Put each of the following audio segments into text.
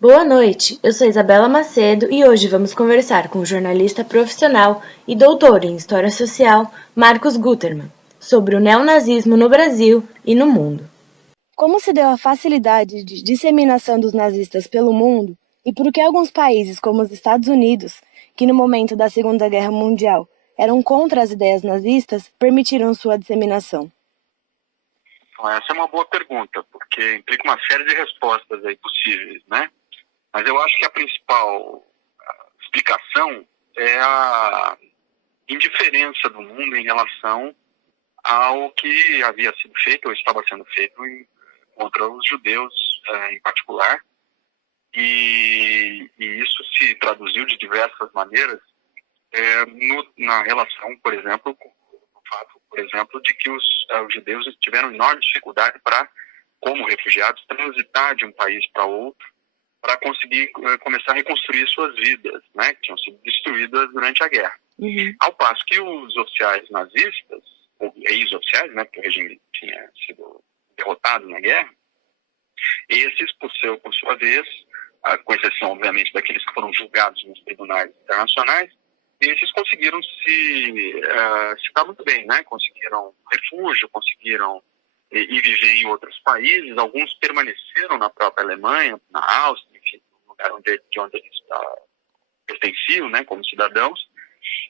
Boa noite, eu sou Isabela Macedo e hoje vamos conversar com o jornalista profissional e doutor em História Social, Marcos Gutermann, sobre o neonazismo no Brasil e no mundo. Como se deu a facilidade de disseminação dos nazistas pelo mundo e por que alguns países, como os Estados Unidos, que no momento da Segunda Guerra Mundial eram contra as ideias nazistas, permitiram sua disseminação? Essa é uma boa pergunta, porque implica uma série de respostas aí possíveis, né? Mas eu acho que a principal explicação é a indiferença do mundo em relação ao que havia sido feito ou estava sendo feito contra os judeus em particular. E isso se traduziu de diversas maneiras na relação, por exemplo, com o fato, por exemplo, de que os judeus tiveram enorme dificuldade para, como refugiados, transitar de um país para outro para conseguir começar a reconstruir suas vidas, né, que tinham sido destruídas durante a guerra. Ao passo que os oficiais nazistas, ou ex-oficiais, né, porque o regime tinha sido derrotado na guerra, esses, por sua vez, com exceção, obviamente, daqueles que foram julgados nos tribunais internacionais, esses conseguiram se dar muito bem, né? Conseguiram refúgio, conseguiram ir viver em outros países. Alguns permaneceram na própria Alemanha, na Áustria, enfim, no lugar de onde eles pertenciam, né? Como cidadãos.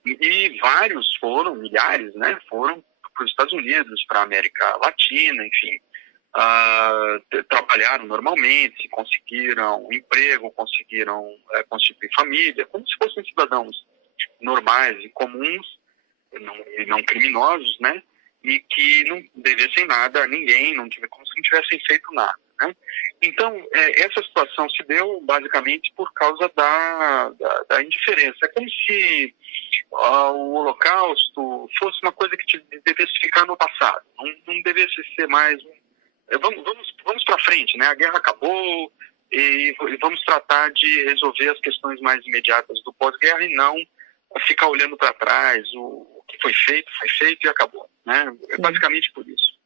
E vários milhares, né? Foram para os Estados Unidos, para a América Latina, enfim. Trabalharam normalmente, conseguiram emprego, conseguiram constituir família, como se fossem cidadãos normais e comuns, não criminosos, né? E que não devessem nada a ninguém, como se não tivessem feito nada, né? Então, essa situação se deu basicamente por causa da indiferença. É como se o Holocausto fosse uma coisa que devesse ficar no passado, não devesse ser mais vamos para frente, né? A guerra acabou e vamos tratar de resolver as questões mais imediatas do pós-guerra e não ficar olhando para trás. O que foi feito e acabou, né? É basicamente por isso.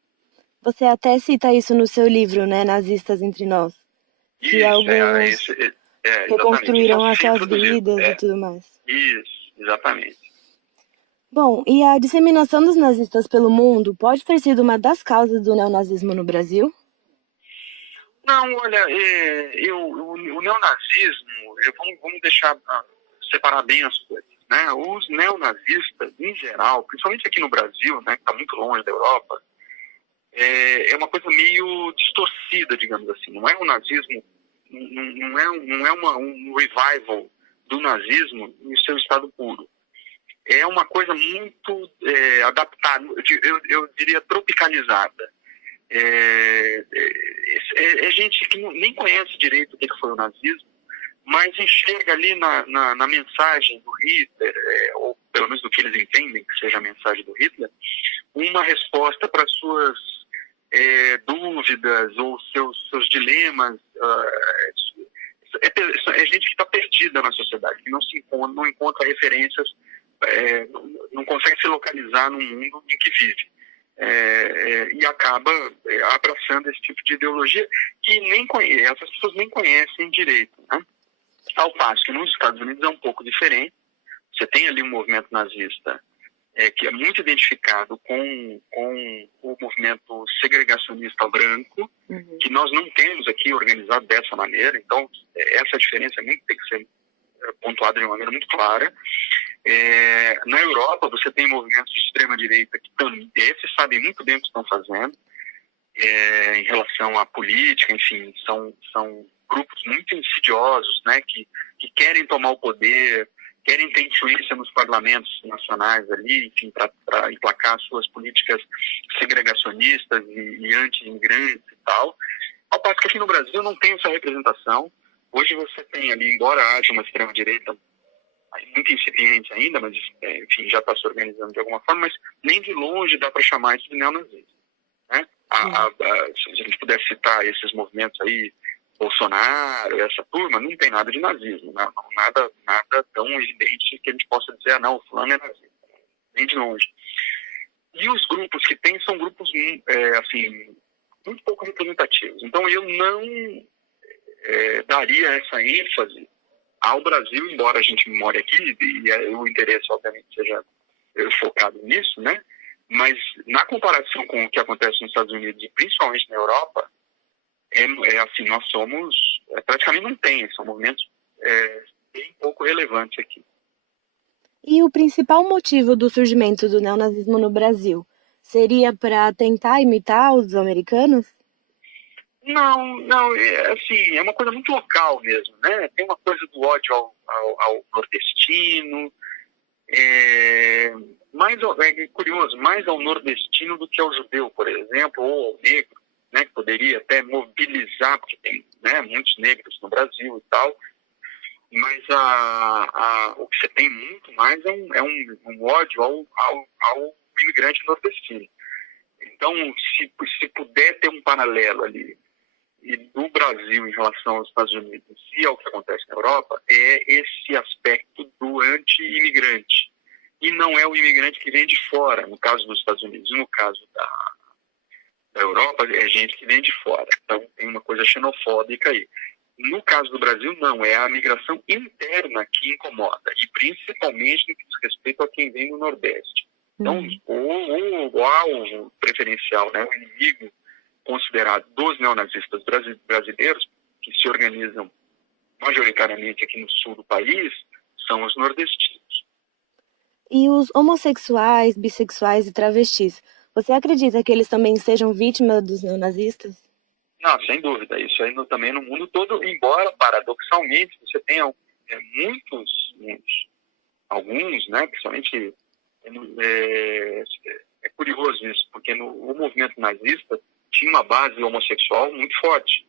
Você até cita isso no seu livro, né, Nazistas Entre Nós, que Isso, alguns reconstruíram as suas vidas e tudo mais. Isso, exatamente. Bom, e a disseminação dos nazistas pelo mundo pode ter sido uma das causas do neonazismo no Brasil? Não, olha, o neonazismo, vamos deixar separar bem as coisas, né? Os neonazistas, em geral, principalmente aqui no Brasil, né, que está muito longe da Europa, é uma coisa meio distorcida, digamos assim. Não é um nazismo, não é um revival do nazismo em seu estado puro. É uma coisa muito adaptada, eu diria tropicalizada. É gente que nem conhece direito o que foi o nazismo, mas enxerga ali na mensagem do Hitler, ou pelo menos do que eles entendem que seja a mensagem do Hitler, uma resposta para suas dúvidas ou seus dilemas. É gente que está perdida na sociedade, que não encontra referências, não consegue se localizar no mundo em que vive. E acaba abraçando esse tipo de ideologia que essas pessoas nem conhecem direito, né? Ao passo que nos Estados Unidos é um pouco diferente. Você tem ali um movimento nazista que é muito identificado com o movimento segregacionista branco, que nós não temos aqui organizado dessa maneira. Então, essa diferença tem que ser pontuada de uma maneira muito clara. Na Europa, você tem movimentos de extrema-direita que esses sabem muito bem o que estão fazendo em relação à política, enfim, são grupos muito insidiosos, né, que querem tomar o poder, querem ter influência nos parlamentos nacionais ali, enfim, para emplacar suas políticas segregacionistas e anti-imigrantes e tal. Ao passo que aqui no Brasil não tem essa representação. Hoje você tem ali, embora haja uma extrema-direita muito incipiente ainda, mas enfim, já está se organizando de alguma forma, mas nem de longe dá para chamar isso de neonazismo, né? Se a gente puder citar esses movimentos aí, Bolsonaro, essa turma, não tem nada de nazismo, nada tão evidente que a gente possa dizer, não, o fulano é nazista, nem de longe. E os grupos que tem são grupos, assim, muito pouco representativos. Então eu daria essa ênfase ao Brasil, embora a gente more aqui, e o interesse, obviamente, seja focado nisso, né? Mas, na comparação com o que acontece nos Estados Unidos e principalmente na Europa, assim, nós somos, praticamente não tem, são movimentos bem pouco relevantes aqui. E o principal motivo do surgimento do neonazismo no Brasil seria para tentar imitar os americanos? Não, assim, é uma coisa muito local mesmo, né? Tem uma coisa do ódio ao nordestino, mais, é curioso, mais ao nordestino do que ao judeu, por exemplo, ou ao negro, né? Que poderia até mobilizar, porque tem, né, muitos negros no Brasil e tal, mas o que você tem muito mais é um ódio ao imigrante nordestino. Então, se puder ter um paralelo ali e do Brasil em relação aos Estados Unidos e ao que acontece na Europa, é esse aspecto do anti-imigrante. E não é o imigrante que vem de fora, no caso dos Estados Unidos, e no caso da Europa, é gente que vem de fora. Então, tem uma coisa xenofóbica aí. No caso do Brasil, não, é a migração interna que incomoda, e principalmente no que diz respeito a quem vem do Nordeste. Então, o alvo preferencial, né, o inimigo considerado dos neonazistas brasileiros, que se organizam majoritariamente aqui no sul do país, são os nordestinos. E os homossexuais, bissexuais e travestis, você acredita que eles também sejam vítimas dos neonazistas? Não, sem dúvida. Isso aí também no mundo todo, embora, paradoxalmente, você tenha alguns, né, principalmente, é curioso isso, porque o movimento nazista tinha uma base homossexual muito forte.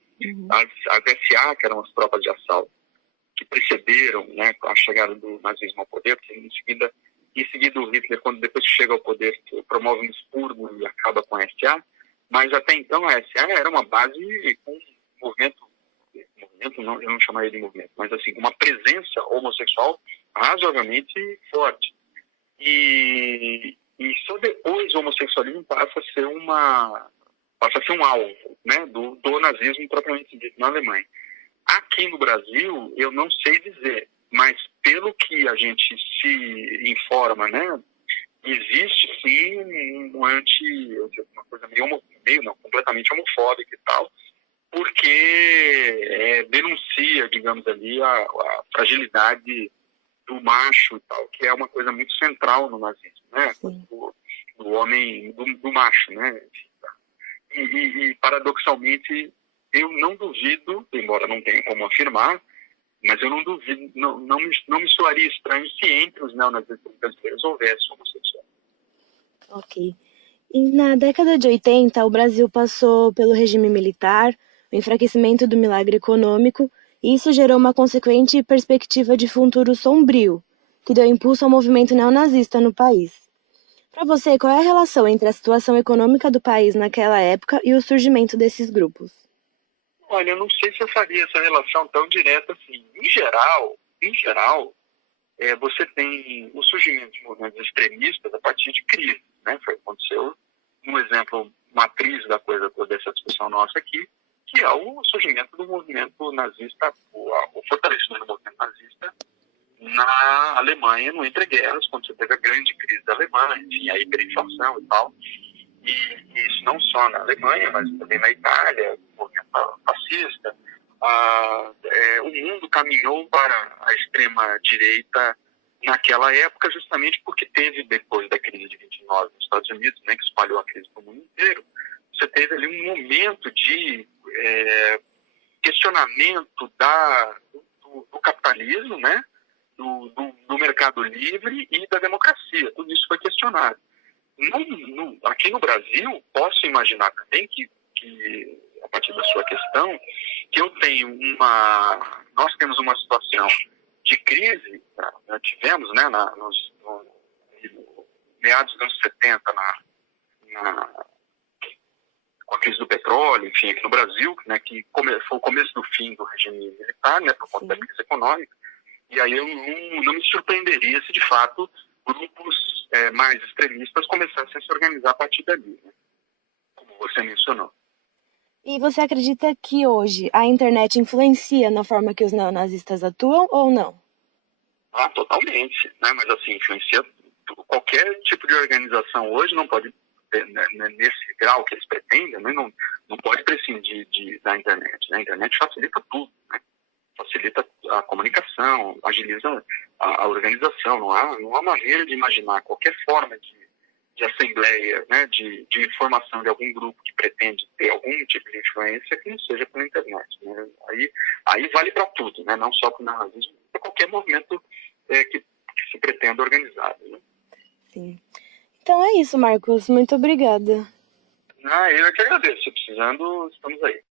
As SA, que eram as tropas de assalto, que precederam, né, a chegada do nazismo ao poder, porque em seguida o Hitler, quando depois chega ao poder, promove um expurgo e acaba com a SA, mas até então a SA era uma base com movimento não, eu não chamaria de movimento, mas assim, uma presença homossexual razoavelmente forte. E só depois o homossexualismo passa a ser um alvo, né, do nazismo propriamente dito na Alemanha. Aqui no Brasil, eu não sei dizer, mas pelo que a gente se informa, né, existe sim uma coisa completamente homofóbica e tal, porque denuncia, digamos ali, a fragilidade do macho e tal, que é uma coisa muito central no nazismo, né, do homem, do macho, né. E paradoxalmente, eu não duvido, embora não tenha como afirmar, mas eu não duvido, não me soaria estranho se entre os neonazistas brasileiros houvesse homossexuais. Ok. E na década de 80, o Brasil passou pelo regime militar, o enfraquecimento do milagre econômico, e isso gerou uma consequente perspectiva de futuro sombrio, que deu impulso ao movimento neonazista no país. Para você, qual é a relação entre a situação econômica do país naquela época e o surgimento desses grupos? Olha, eu não sei se eu faria essa relação tão direta assim. Em geral, você tem o surgimento de movimentos extremistas a partir de crise, né? Foi o que aconteceu, um exemplo matriz da coisa toda essa discussão nossa aqui, que é o surgimento do movimento nazista, o fortalecimento do movimento nazista na Alemanha, no entreguerras, quando você teve a grande crise da Alemanha, tinha a hiperinflação e tal. E isso não só na Alemanha, mas também na Itália, o movimento fascista. O mundo caminhou para a extrema-direita naquela época, justamente porque teve, depois da crise de 29 nos Estados Unidos, né, que espalhou a crise para o mundo inteiro, você teve ali um momento de questionamento do capitalismo, né, do mercado livre e da democracia. Tudo isso foi questionado. Aqui no Brasil, posso imaginar também que, a partir da sua questão, que nós temos uma situação de crise, tivemos, né, nos meados dos anos 70, com a crise do petróleo, enfim, aqui no Brasil, né, que foi o começo do fim do regime militar, né, por conta da crise econômica. E aí eu não me surpreenderia se, de fato, grupos mais extremistas começassem a se organizar a partir dali, né? Como você mencionou. E você acredita que hoje a internet influencia na forma que os neonazistas atuam ou não? Ah, totalmente, né? Mas assim, influencia qualquer tipo de organização hoje não pode, nesse grau que eles pretendem, né? Não pode prescindir da internet. Né? A internet facilita tudo, né? Facilita a comunicação, agiliza a organização. Não há maneira de imaginar qualquer forma de assembleia, né? De informação de algum grupo que pretende ter algum tipo de influência que não seja pela internet. Né? Aí vale para tudo, né? Não só para o nazismo, para qualquer movimento que se pretenda organizar. Né? Sim. Então é isso, Marcos. Muito obrigada. Eu que agradeço. Precisando, estamos aí.